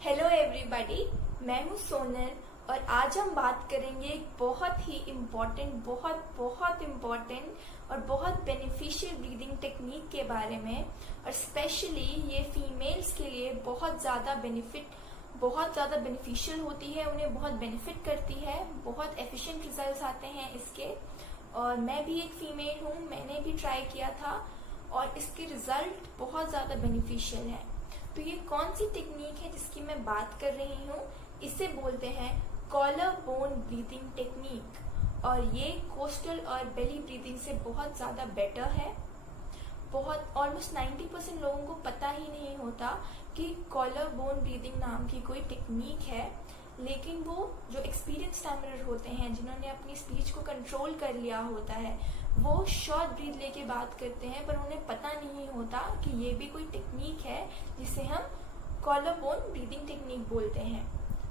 Hello everybody, मैं हूँ सोनल और आज हम बात करेंगे एक बहुत ही इम्पोर्टेंट बहुत इम्पोर्टेंट और बहुत बेनिफिशियल ब्रीदिंग टेक्निक के बारे में। और स्पेशली ये फीमेल्स के लिए बहुत ज़्यादा बेनिफिशियल होती है, उन्हें बहुत बेनिफिट करती है, बहुत एफिशिएंट रिजल्ट्स आते हैं इसके। और मैं भी एक फीमेल हूँ, मैंने भी ट्राई किया था और इसके रिजल्ट बहुत ज़्यादा बेनिफिशियल है। तो ये कौन सी टेक्निक है जिसकी मैं बात कर रही हूँ, इसे बोलते हैं कॉलर बोन ब्रीदिंग टेक्निक। और ये कोस्टल और बेली ब्रीदिंग से बहुत ज़्यादा बेटर है। बहुत ऑलमोस्ट 90% लोगों को पता ही नहीं होता कि कॉलर बोन ब्रीदिंग नाम की कोई टेक्निक है। लेकिन वो जो एक्सपीरियंस स्टैमरर होते हैं, जिन्होंने अपनी स्पीच को कंट्रोल कर लिया होता है, वो शॉर्ट ब्रीथ लेके बात करते हैं, पर उन्हें पता नहीं होता कि ये भी कोई टेक्निक है जिसे हम कॉलर बोन ब्रीदिंग टेक्निक बोलते हैं।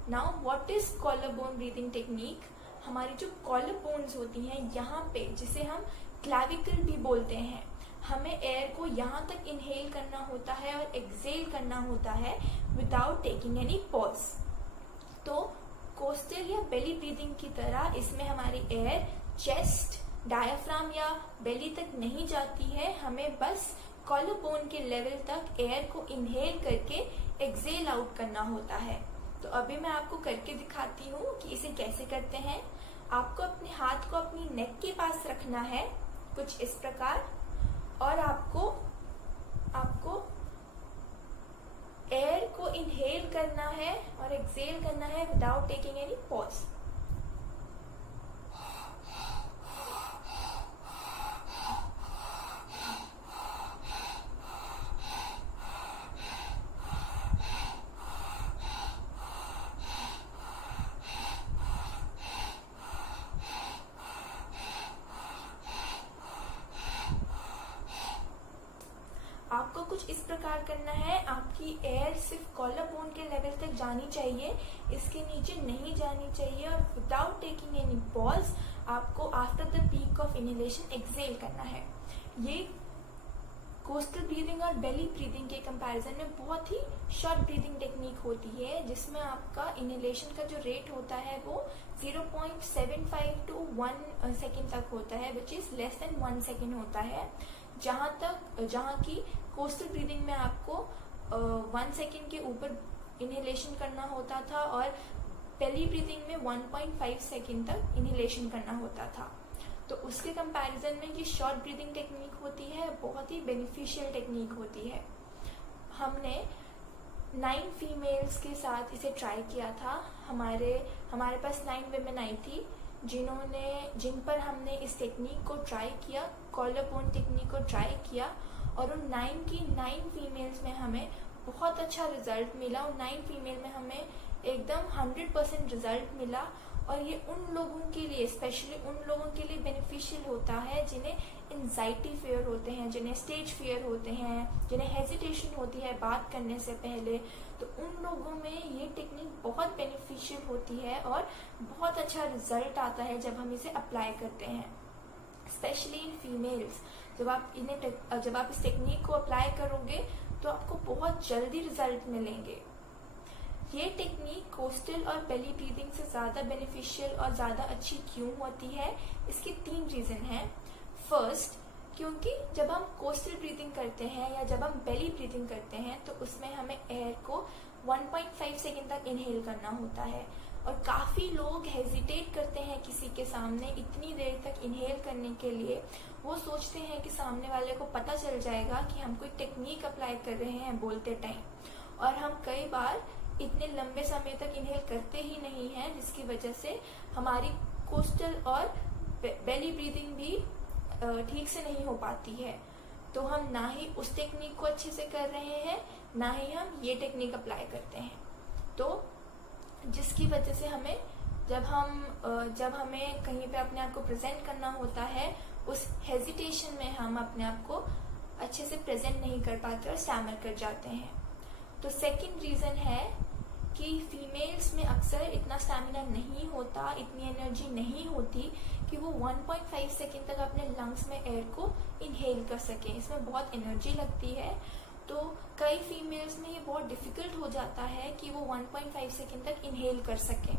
Now what is collar bone breathing technique? हमारी जो कॉलर बोन्स होती हैं यहाँ पे, जिसे हम क्लैविकल भी बोलते हैं, हमें एयर को यहाँ तक इनहेल करना होता है और एक्सहेल करना होता है विदाउट टेकिंग एनी पॉज। तो कोस्टल या बेली ब्रीदिंग की तरह इसमें हमारी एयर चेस्ट, डायाफ्राम या बेली तक नहीं जाती है, हमें बस कॉलर बोन के लेवल तक एयर को इनहेल करके एक्सहेल आउट करना होता है। तो अभी मैं आपको करके दिखाती हूँ कि इसे कैसे करते हैं। आपको अपने हाथ को अपनी नेक के पास रखना है कुछ इस प्रकार, और आपको एयर को इनहेल करना है और एक्सहेल करना है विदाउट टेकिंग एनी पॉज। आपको कुछ इस प्रकार करना है। आपकी एयर सिर्फ कॉलर बोन के लेवल तक जानी चाहिए, इसके नीचे नहीं जानी चाहिए। और विदाउट टेकिंग एनी पॉज आपको after the peak of inhalation exhale करना है। ये कोस्टल ब्रीदिंग और बेली ब्रीदिंग के कंपैरिजन में बहुत ही शॉर्ट ब्रीदिंग टेक्निक होती है, जिसमें आपका इनहेलेशन का जो रेट होता है वो 0.75 to 1 सेकेंड तक होता है, which is less than 1 second होता है। जहाँ की कोस्टल ब्रीदिंग में आपको 1 सेकेंड के ऊपर इनहेलेशन करना होता था और बेली ब्रीदिंग में 1.5 सेकेंड तक इनहेलेशन करना होता था। तो उसके कंपैरिजन में ये शॉर्ट ब्रीदिंग टेक्निक होती है, बहुत ही बेनिफिशियल टेक्निक होती है। हमने 9 फीमेल्स के साथ इसे ट्राई किया था। हमारे पास 9 women आई थी जिन पर हमने इस टेक्निक को ट्राई किया, कॉलर बोन टेक्निक को ट्राई किया, और उन 9 फीमेल्स में हमें बहुत अच्छा रिजल्ट मिला। उन 9 फीमेल में हमें एकदम 100% रिजल्ट मिला। और ये उन लोगों के लिए, स्पेशली उन लोगों के लिए बेनिफिशियल होता है जिन्हें एंजाइटी फियर होते हैं, जिन्हें स्टेज फियर होते हैं, जिन्हें हेजिटेशन होती है बात करने से पहले। तो उन लोगों में ये टेक्निक बहुत बेनिफिशियल होती है और बहुत अच्छा रिजल्ट आता है जब हम इसे अप्लाई करते हैं, स्पेशली इन फीमेल्स। जब आप इस टेक्निक को अप्लाई करोगे तो आपको बहुत जल्दी रिजल्ट मिलेंगे। ये टेक्निक कोस्टल और बेली ब्रीदिंग से ज़्यादा बेनिफिशियल और ज़्यादा अच्छी क्यों होती है? इसके 3 रीज़न हैं। फर्स्ट, क्योंकि जब हम कोस्टल ब्रीदिंग करते हैं या जब हम बेली ब्रीदिंग करते हैं तो उसमें हमें एयर को 1.5 सेकेंड तक इनहेल करना होता है। और काफ़ी लोग हेजिटेट करते हैं किसी के सामने इतनी देर तक इनहेल करने के लिए। वो सोचते हैं कि सामने वाले को पता चल जाएगा कि हम कोई टेक्निक अप्लाई कर रहे हैं बोलते टाइम, और हम कई बार इतने लंबे समय तक इनहेल करते ही नहीं हैं, जिसकी वजह से हमारी कोस्टल और बेली ब्रीदिंग भी ठीक से नहीं हो पाती है। तो हम ना ही उस टेक्निक को अच्छे से कर रहे हैं, ना ही हम ये टेक्निक अप्लाई करते हैं। तो जिसकी वजह से जब हमें कहीं पे अपने आप को प्रेजेंट करना होता है, उस हेजिटेशन में हम अपने आप को अच्छे से प्रेजेंट नहीं कर पाते और स्टैमर कर जाते हैं। तो सेकंड रीजन है कि फीमेल्स में अक्सर इतना स्टैमिना नहीं होता, इतनी एनर्जी नहीं होती कि वो 1.5 सेकेंड तक अपने लंग्स में एयर को इनहेल कर सकें। इसमें बहुत एनर्जी लगती है। तो कई फीमेल्स में ये बहुत डिफिकल्ट हो जाता है कि वो 1.5 सेकेंड तक इनहेल कर सकें,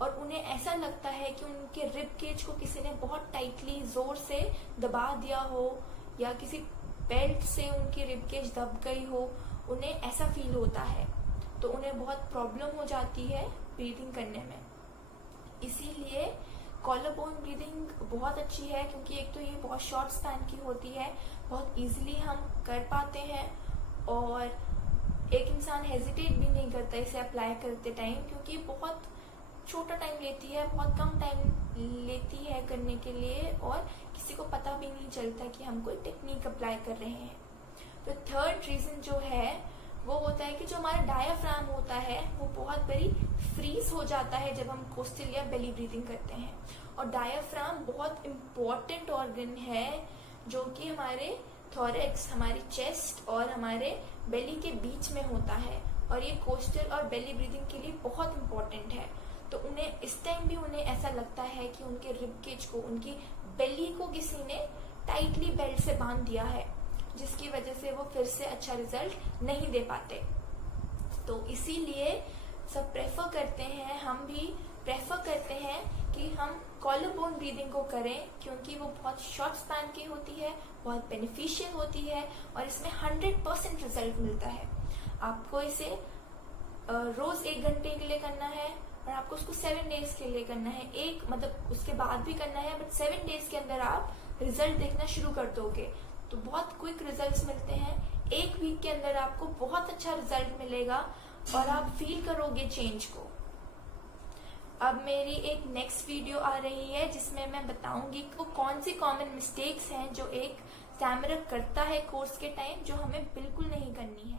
और उन्हें ऐसा लगता है कि उनके रिब केज को किसी ने बहुत टाइटली जोर से दबा दिया हो, या किसी बेल्ट से उनकी रिब केज दब गई हो, उन्हें ऐसा फील होता है। तो उन्हें बहुत प्रॉब्लम हो जाती है ब्रीदिंग करने में। इसीलिए कॉलर बोन ब्रीदिंग बहुत अच्छी है, क्योंकि एक तो ये बहुत शॉर्ट स्पैन की होती है, बहुत इजीली हम कर पाते हैं, और एक इंसान हेजिटेट भी नहीं करता इसे अप्लाई करते टाइम, क्योंकि बहुत छोटा टाइम लेती है, बहुत कम टाइम लेती है करने के लिए, और किसी को पता भी नहीं चलता कि हम कोई टेक्निक अप्लाई कर रहे हैं। तो थर्ड रीजन जो है वो होता है कि जो हमारा डायाफ्राम होता है वो बहुत बड़ी फ्रीज हो जाता है जब हम कोस्टल या बेली ब्रीदिंग करते हैं। और डायाफ्राम बहुत इम्पोर्टेंट ऑर्गन है जो कि हमारे थोरैक्स, हमारी चेस्ट और हमारे बेली के बीच में होता है, और ये कोस्टल और बेली ब्रीदिंग के लिए बहुत इम्पोर्टेंट है। तो उन्हें इस टाइम भी उन्हें ऐसा लगता है कि उनके रिब केज को, उनकी बेली को किसी ने टाइटली बेल्ट से बांध दिया है, जिसकी वजह से वो फिर से अच्छा रिजल्ट नहीं दे पाते। तो इसीलिए सब प्रेफर करते हैं, हम भी प्रेफर करते हैं कि हम कॉलर बोन ब्रीदिंग को करें, क्योंकि वो बहुत शॉर्ट स्पैन की होती है, बहुत बेनिफिशियल होती है, और इसमें 100% रिजल्ट मिलता है। आपको इसे रोज 1 घंटे के लिए करना है, और आपको उसको 7 डेज के लिए करना है। मतलब उसके बाद भी करना है, बट 7 डेज के अंदर आप रिजल्ट देखना शुरू कर दोगे तो बहुत क्विक रिजल्ट्स मिलते हैं। 1 वीक के अंदर आपको बहुत अच्छा रिजल्ट मिलेगा, और आप फील करोगे चेंज को। अब मेरी एक नेक्स्ट वीडियो आ रही है जिसमें मैं बताऊंगी कि वो कौन सी कॉमन मिस्टेक्स हैं जो एक स्टैमरर करता है कोर्स के टाइम, जो हमें बिल्कुल नहीं करनी है।